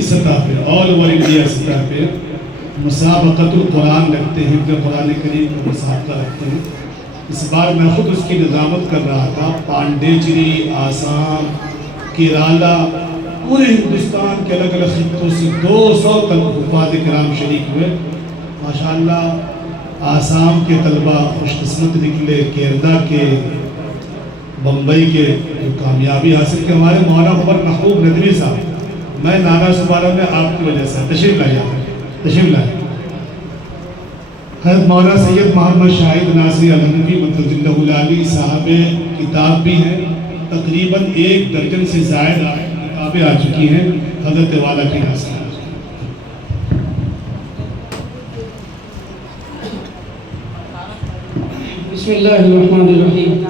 سطح پہ all over India سطح پہ مسابقۃ القرآن رکھتے ہیں، جو قرآن کریم کا مسابقہ رکھتے ہیں۔ اس بار میں خود اس کی نظامت کر رہا تھا۔ پانڈیچری، آسام، کیرالہ، پورے ہندوستان کے الگ الگ خطوں سے 200 حفاظ کرام شریک ہوئے۔ ماشاءاللہ آسام کے طلبہ خوش قسمت نکلے، کیرلا کے، بمبئی کے جو کامیابی حاصل کے ہمارے مولانا عمر محبوب ندوی صاحب، میں نانا سبارہ میں آپ کی وجہ سے تشریف لائے۔ حضرت مولانا سید محمد شاہد ناصری الندوی مدد اللہ العالی صاحب کتاب بھی ہیں، تقریباً 1 درجن سے زائد کتابیں آ چکی ہیں حضرت والا کی ناصری۔ بسم اللہ الرحمن الرحیم،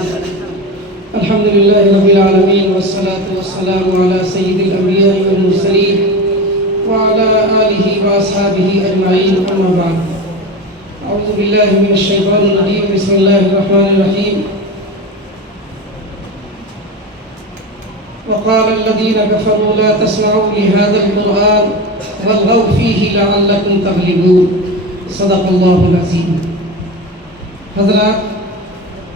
الحمدللہ رب العالمین والصلاة والسلام علی سید الانبیاء والمرسلین وعلی آلہ واصحابہ اجمعین، اما بعد۔ اعوذ باللہ من الشیطان الرجیم، بسم اللہ الرحمن الرحیم۔ وقال الذین کفروا لا تسمعوا لهذا القرآن والغوا فیہ لعلکم تغلبون، صدق اللہ العظیم۔ حضرات،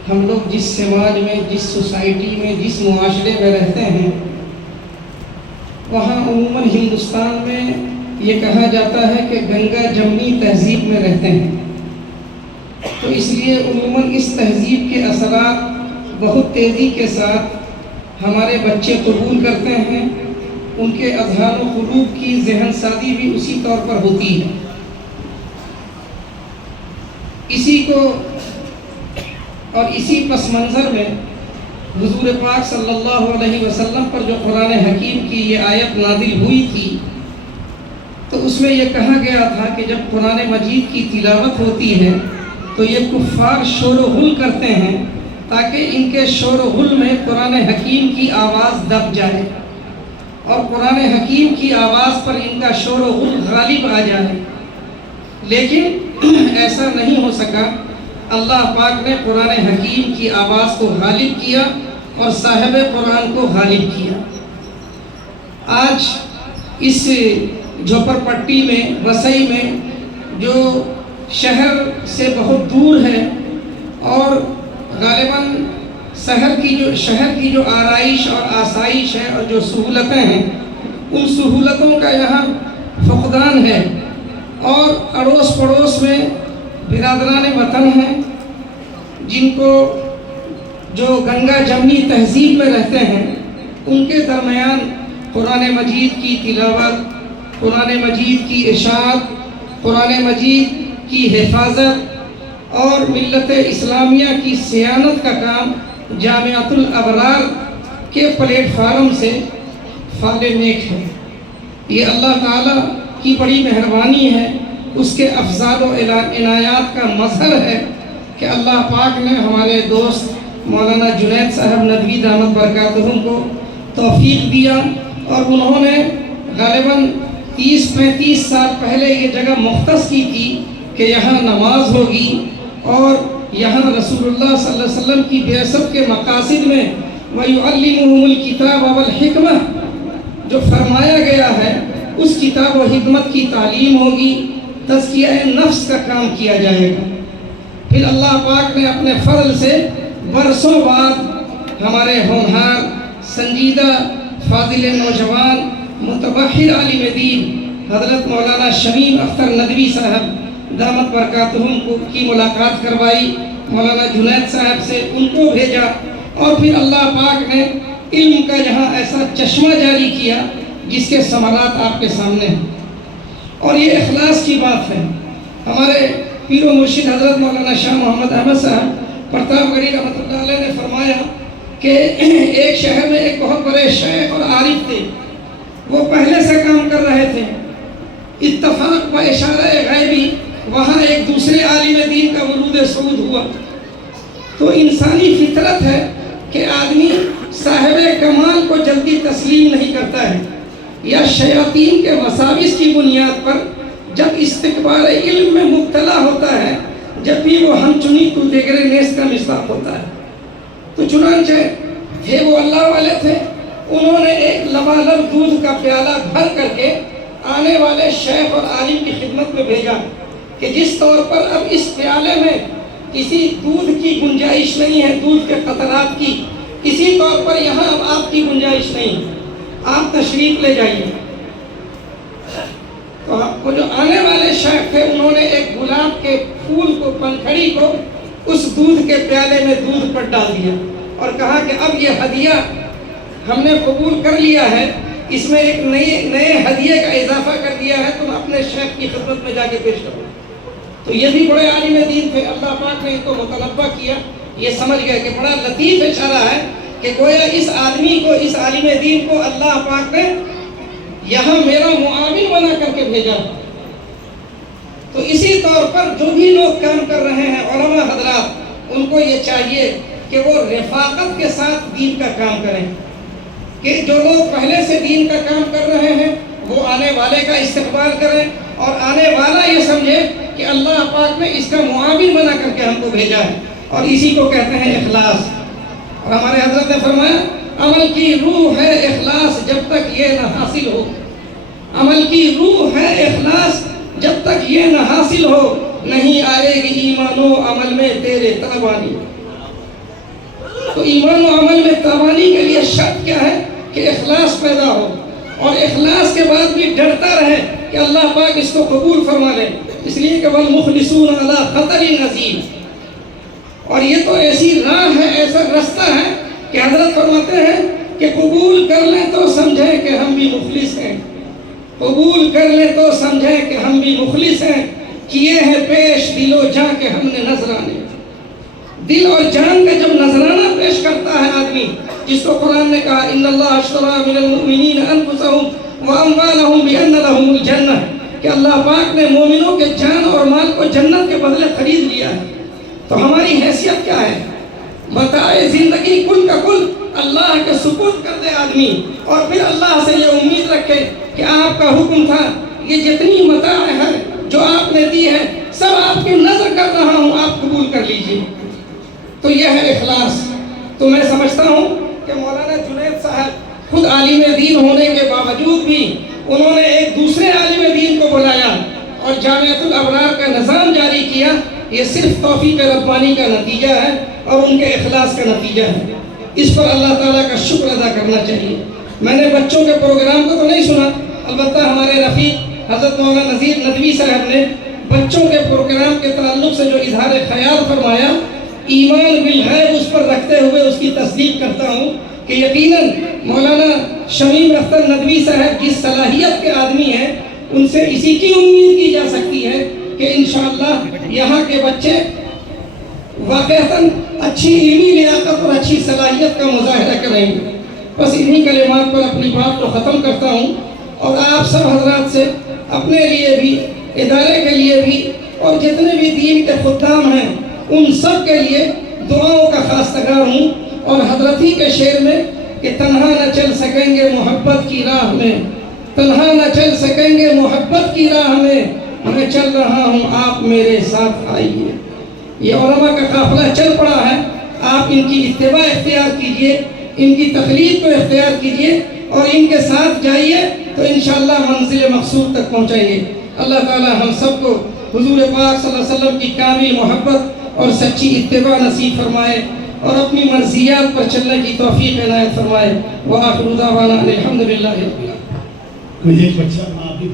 ہم لوگ جس سماج میں، جس سوسائٹی میں، جس معاشرے میں رہتے ہیں، وہاں عموماً ہندوستان میں یہ کہا جاتا ہے کہ گنگا جمنی تہذیب میں رہتے ہیں، تو اس لیے عموماً اس تہذیب کے اثرات بہت تیزی کے ساتھ ہمارے بچے قبول کرتے ہیں، ان کے اذہان و قلوب کی ذہن سازی بھی اسی طور پر ہوتی ہے۔ اسی کو اور اسی پس منظر میں حضور پاک صلی اللہ علیہ وسلم پر جو قرآن حکیم کی یہ آیت نازل ہوئی تھی، تو اس میں یہ کہا گیا تھا کہ جب قرآن مجید کی تلاوت ہوتی ہے تو یہ کفار شور و غل کرتے ہیں تاکہ ان کے شور و غل میں قرآن حکیم کی آواز دب جائے اور قرآن حکیم کی آواز پر ان کا شور و غل غالب آ جائے، لیکن ایسا نہیں ہو سکا۔ اللہ پاک نے قرآن حکیم کی آواز کو غالب کیا اور صاحب قرآن کو غالب کیا۔ آج اس جھوپڑ پٹی میں، وسئی میں، جو شہر سے بہت دور ہے اور غالباً شہر کی جو آرائش اور آسائش ہے اور جو سہولتیں ہیں، ان سہولتوں کا یہاں فقدان ہے، اور اڑوس پڑوس میں برادران وطن ہیں جن کو جو گنگا جمنی تہذیب میں رہتے ہیں، ان کے درمیان قرآن مجید کی تلاوت، قرآن مجید کی اشاعت، قرآن مجید کی حفاظت اور ملت اسلامیہ کی صیانت کا کام جامعۃ الابرار کے پلیٹ فارم سے فال نیک ہے۔ یہ اللہ تعالیٰ کی بڑی مہربانی ہے، اس کے افضال و عنایات کا مظہر ہے کہ اللہ پاک نے ہمارے دوست مولانا جنید صاحب ندوی دامت برکاتہم کو توفیق دیا، اور انہوں نے غالباً 30-35 سال پہلے یہ جگہ مختص کی تھی کہ یہاں نماز ہوگی، اور یہاں رسول اللہ صلی اللہ علیہ وسلم کی بعثت کے مقاصد میں وَيُعَلِّمُهُمُ الْكِتَابَ وَالْحِكْمَةَ جو فرمایا گیا ہے، اس کتاب و حکمت کی تعلیم ہوگی، تزکیہ نفس کا کام کیا جائے گا۔ پھر اللہ پاک نے اپنے فضل سے برسوں بعد ہمارے ہونہار، سنجیدہ، فاضل نوجوان، متبحر عالم دین حضرت مولانا شمیم اختر ندوی صاحب دامت برکاتہم کی ملاقات کروائی، مولانا جنید صاحب سے ان کو بھیجا، اور پھر اللہ پاک نے علم کا یہاں ایسا چشمہ جاری کیا جس کے ثمرات آپ کے سامنے ہیں۔ اور یہ اخلاص کی بات ہے۔ ہمارے پیر و مرشد حضرت مولانا شاہ محمد احمد صاحب پرتاپ گڑھی رحمۃ اللہ علیہ نے فرمایا کہ ایک شہر میں ایک بہت بڑے شیخ اور عارف تھے، وہ پہلے سے کام کر رہے تھے، اتفاق و اشارہ غیبی وہاں ایک دوسرے عالم دین کا ورود صعود ہوا۔ تو انسانی فطرت ہے کہ آدمی صاحب کمال کو جلدی تسلیم نہیں کرتا ہے، یا شیاطین کے وساوس کی بنیاد پر جب استکبار علم میں مبتلا ہوتا ہے، جب بھی وہ ہم چنی تو دیگرے نیز کا مصداق ہوتا ہے۔ تو چنانچہ تھے وہ اللہ والے تھے، انہوں نے ایک لبالب دودھ کا پیالہ بھر کر کے آنے والے شیخ اور عالم کی خدمت میں بھیجا کہ جس طور پر اب اس پیالے میں کسی دودھ کی گنجائش نہیں ہے، دودھ کے قطرات کی، اسی طور پر یہاں اب آپ کی گنجائش نہیں، آپ تشریف لے جائیے۔ تو وہ جو آنے والے شیخ تھے انہوں نے ایک گلاب کے پھول کو، پنکھڑی کو اس دودھ کے پیالے میں دودھ پر ڈال دیا اور کہا کہ اب یہ ہدیہ ہم نے قبول کر لیا ہے، اس میں ایک نئے ہدیے کا اضافہ کر دیا ہے، تم اپنے شیخ کی خدمت میں جا کے پیش کرو۔ تو یہ بھی بڑے عالم دین تھے، اللہ پاک نے ان کو متنبہ کیا، یہ سمجھ گئے کہ بڑا لطیف اشارہ ہے کہ گویا اس آدمی کو، اس عالم دین کو اللہ پاک نے یہاں میرا معاون بنا کر کے بھیجا۔ تو اسی طور پر جو بھی لوگ کام کر رہے ہیں علماء حضرات، ان کو یہ چاہیے کہ وہ رفاقت کے ساتھ دین کا کام کریں، کہ جو لوگ پہلے سے دین کا کام کر رہے ہیں وہ آنے والے کا استقبال کریں، اور آنے والا یہ سمجھے کہ اللہ پاک نے اس کا معاون بنا کر کے ہم کو بھیجا ہے، اور اسی کو کہتے ہیں اخلاص۔ اور ہمارے حضرت نے فرمایا عمل کی روح ہے اخلاص جب تک یہ نہ حاصل ہو، عمل کی روح ہے اخلاص جب تک یہ نہ حاصل ہو، نہیں آئے گی ایمان و عمل میں تیرے تابانی۔ تو ایمان و عمل میں تابانی کے لیے شرط کیا ہے کہ اخلاص پیدا ہو، اور اخلاص کے بعد بھی ڈرتا رہے کہ اللہ پاک اس کو قبول فرما لے، اس لیے کہ والمخلصون علی خطر عظیم۔ اور یہ تو ایسی راہ ہے، ایسا رستہ ہے کہ حضرت فرماتے ہیں کہ قبول کر لیں تو سمجھیں کہ ہم بھی مخلص ہیں، قبول کر لیں تو سمجھیں کہ ہم بھی مخلص ہیں، کیے ہیں پیش دل و جان کے ہم نے نذرانے۔ دل اور جان کا جب نذرانہ پیش کرتا ہے آدمی، جس کو قرآن نے کہا ان اللہ اشتری من المؤمنین انفسهم واموالهم بان لهم الجنہ، کہ اللہ پاک نے مومنوں کے جان اور مال کو جنت کے بدلے خرید لیا ہے۔ تو ہماری حیثیت کیا ہے؟ متاع زندگی کل کا کل اللہ کے سپرد کر دے آدمی، اور پھر اللہ سے یہ امید رکھے کہ آپ کا حکم تھا یہ جتنی متاع ہے جو آپ نے دی ہے سب آپ کی نظر کر رہا ہوں، آپ قبول کر لیجئے۔ تو یہ ہے اخلاص۔ تو میں سمجھتا ہوں کہ مولانا جنید صاحب خود عالم دین ہونے کے باوجود بھی انہوں نے ایک دوسرے عالم دین کو بلایا اور جامعۃ الابرار کا نظام جاری کیا۔ یہ صرف توفیق ربانی کا نتیجہ ہے اور ان کے اخلاص کا نتیجہ ہے، اس پر اللہ تعالیٰ کا شکر ادا کرنا چاہیے۔ میں نے بچوں کے پروگرام کو تو نہیں سنا، البتہ ہمارے رفیق حضرت مولانا نذیر ندوی صاحب نے بچوں کے پروگرام کے تعلق سے جو اظہار خیال فرمایا، ایمان بالغیب اس پر رکھتے ہوئے اس کی تصدیق کرتا ہوں کہ یقیناً مولانا شمیم اختر ندوی صاحب جس صلاحیت کے آدمی ہیں، ان سے اسی کی امید کی جا سکتی ہے کہ انشاءاللہ یہاں کے بچے واقعتاً اچھی علمی لیاقت اور اچھی صلاحیت کا مظاہرہ کریں گے۔ بس انہی کلمات پر اپنی بات کو ختم کرتا ہوں، اور آپ سب حضرات سے اپنے لیے بھی، ادارے کے لیے بھی، اور جتنے بھی دین کے خدام ہیں ان سب کے لیے دعاؤں کا خواستگار ہوں۔ اور حضرت ہی کے شعر میں کہ تنہا نہ چل سکیں گے محبت کی راہ میں، تنہا نہ چل سکیں گے محبت کی راہ میں، میں چل رہا ہوں آپ میرے ساتھ آئیے۔ یہ علماء کا قافلہ چل پڑا ہے، آپ ان کی اتباع اختیار کیجئے، ان کی تقلید کو اختیار کیجئے اور ان کے ساتھ جائیے تو انشاءاللہ منزل مقصود تک پہنچائیں گے۔ اللہ تعالی ہم سب کو حضور پاک صلی اللہ علیہ وسلم کی کامل محبت اور سچی اتباع نصیب فرمائے، اور اپنی مرضیات پر چلنے کی توفیق عنایت فرمائے۔ وآخر دعوانا الحمدللہ رب العالمین۔ کوئی ایک بچہ آپ بھی